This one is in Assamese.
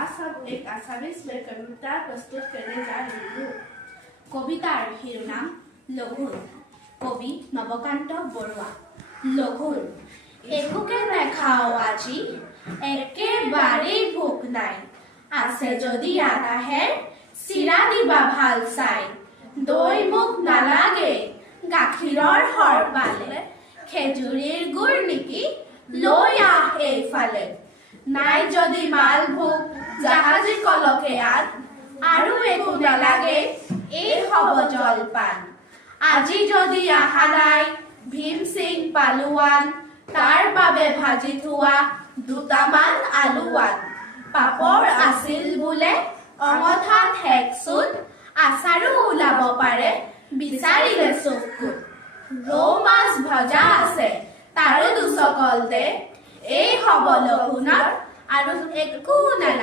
आज हम एक आसामीज में कविता प्रस्तुत करने जा रही हूँ। कवितार शिरोनाम लघुन। कवि नवकाন্ত बरुआ। लघुन। একোকে নেখাও আজি, একেবারেই ভোক নাই। আছে যদি আটাহে, চিৰা দিবা ভাল চাই। দৈ মোক নালাগে, গাখীৰৰ সৰ পালে। খেজুৰীৰ গুৰ নেকি, লৈ আহ এইফালে। নাই যদি মালভোগ, জাহাজী কলকে আন। আৰু একো নালাগে, এই হ'ব জলপান। আজি যদি আহা নাই, ভীম সিং পালোৱান। তাৰ বাবে ভাজি থোৱা দুটামান আলুৱান। পাপৰ আছিল বোলে, অঙঠা ঠেকচোন। আচাৰো ওলাব পাৰে, বিচাৰিলে চকুত। ৰৌ মাছ ভজা আছে, তাৰো দুচকল দে। এই হ'ব লঘুনৰ, আৰু একো নালাগে।